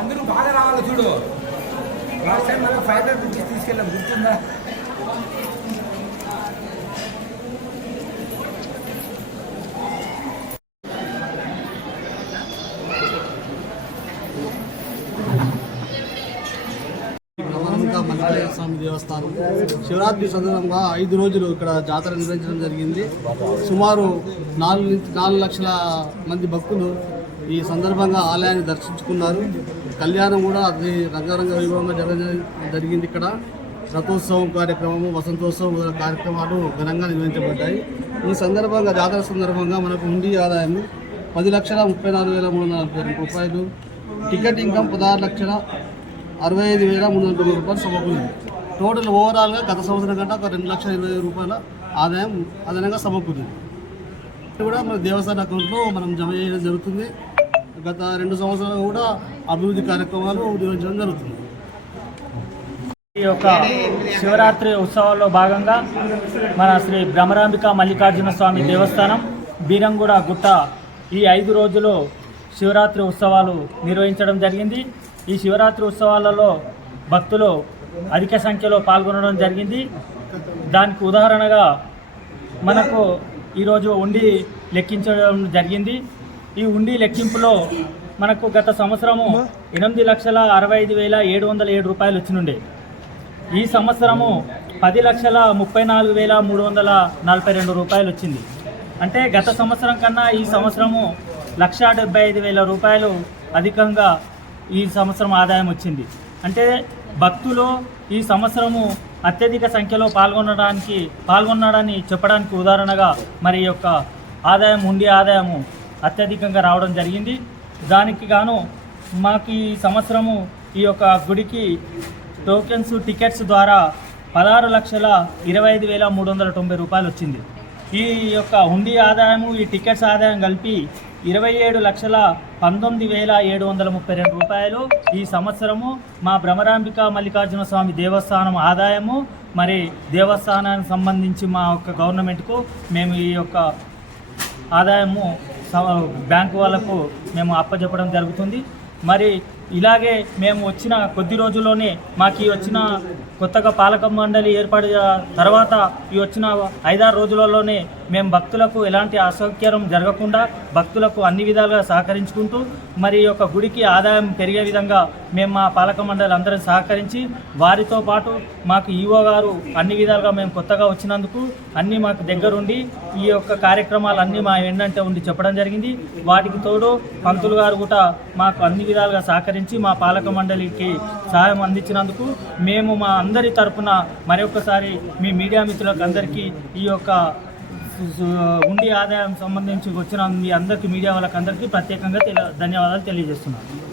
అందరూ బాగా రావాలి చూడు. లాస్ట్ టైం మళ్ళీ 500 రూపీస్ తీసుకెళ్ళాం, గుర్తుందా? మల్లికార్జున స్వామి దేవస్థానం శివరాత్రి సందర్భంగా 5 రోజులు ఇక్కడ జాతర నిర్వహించడం జరిగింది. సుమారు 4 లక్షల మంది భక్తులు ఈ సందర్భంగా ఆలయాన్ని దర్శించుకున్నారు. కళ్యాణం కూడా అది రంగరంగ వైభవంగా జరిగింది. ఇక్కడ రథోత్సవం కార్యక్రమము, వసంతోత్సవం మొదలైన కార్యక్రమాలు ఘనంగా నిర్వహించబడ్డాయి. ఈ సందర్భంగా జాతర సందర్భంగా మనకు హుండీ ఆదాయం 10,34,340 రూపాయలు, టికెట్ ఇన్కమ్ 16,65,300 రూపాయలు సమకూరింది. టోటల్ ఓవరాల్గా గత సంవత్సరం కంటే ఒక 2,20,000 రూపాయల ఆదాయం అదనంగా సమకూరింది. కూడా మన దేవస్థాన అకౌంట్లో మనం జమ చేయడం జరుగుతుంది. గత 2 సంవత్సరాలు కూడా అభివృద్ధి కార్యక్రమాలు నిర్వహించడం జరుగుతుంది. ఈ యొక్క శివరాత్రి ఉత్సవాల్లో భాగంగా మన శ్రీ భ్రమరాంబిక మల్లికార్జున స్వామి దేవస్థానం బీరంగూడ గుట్ట ఈ 5 రోజులు శివరాత్రి ఉత్సవాలు నిర్వహించడం జరిగింది. ఈ శివరాత్రి ఉత్సవాలలో భక్తులు అధిక సంఖ్యలో పాల్గొనడం జరిగింది. దానికి ఉదాహరణగా మనకు ఈరోజు ఉండి లెక్కించడం జరిగింది. ఈ ఉండి లెక్కింపులో మనకు గత సంవత్సరము 8,65,707 రూపాయలు వచ్చినుండే. ఈ సంవత్సరము 10,34,342 రూపాయలు వచ్చింది. అంటే గత సంవత్సరం కన్నా ఈ సంవత్సరము 1,75,000 రూపాయలు అధికంగా ఈ సంవత్సరం ఆదాయం వచ్చింది. అంటే భక్తులు ఈ సంవత్సరము అత్యధిక సంఖ్యలో పాల్గొన్నాడని చెప్పడానికి ఉదాహరణగా మరి ఈ యొక్క ఆదాయం ఉండి ఆదాయము అత్యధికంగా రావడం జరిగింది. దానికి గాను మాకు ఈ సంవత్సరము ఈ యొక్క గుడికి టోకెన్స్ టికెట్స్ ద్వారా 16,25,390 రూపాయలు వచ్చింది. ఈ యొక్క హుండీ ఆదాయము ఈ టికెట్స్ ఆదాయం కలిపి 27,19,732 రూపాయలు ఈ సంవత్సరము మా భ్రమరాంబిక మల్లికార్జున స్వామి దేవస్థానం ఆదాయము. మరి దేవస్థానానికి సంబంధించి మా యొక్క గవర్నమెంట్కు మేము ఈ యొక్క ఆదాయము బ్యాంకు వాళ్ళకు మేము అప్పచెప్పడం జరుగుతుంది. మరి ఇలాగే మేము వచ్చిన కొద్ది రోజుల్లోనే మాకు వచ్చిన కొత్తగా పాలక మండలి ఏర్పడిన తర్వాత ఈ వచ్చిన 5-6 రోజులలోనే మేము భక్తులకు ఎలాంటి అసౌకర్యం జరగకుండా భక్తులకు అన్ని విధాలుగా సహకరించుకుంటూ మరి ఈ యొక్క గుడికి ఆదాయం పెరిగే విధంగా మేము మా పాలక మండలి అందరం సహకరించి వారితో పాటు మాకు ఈవో గారు అన్ని విధాలుగా మేము కొత్తగా వచ్చినందుకు అన్నీ మాకు దగ్గరుండి ఈ యొక్క కార్యక్రమాలు అన్నీ మా ఏంటంటే ఉండి చెప్పడం జరిగింది. వాటికి తోడు పంతులు గారు కూడా మాకు అన్ని విధాలుగా సహకరించి మా పాలక మండలికి సహాయం అందించినందుకు మేము మా అందరి తరపున మరొకసారి మీ మీడియా మిత్రులకు అందరికీ ఈ యొక్క ఉండి ఆదాయం సంబంధించి వచ్చిన మీ అందరికీ మీడియా వాళ్ళకి అందరికీ ప్రత్యేకంగా ధన్యవాదాలు తెలియజేస్తున్నాను.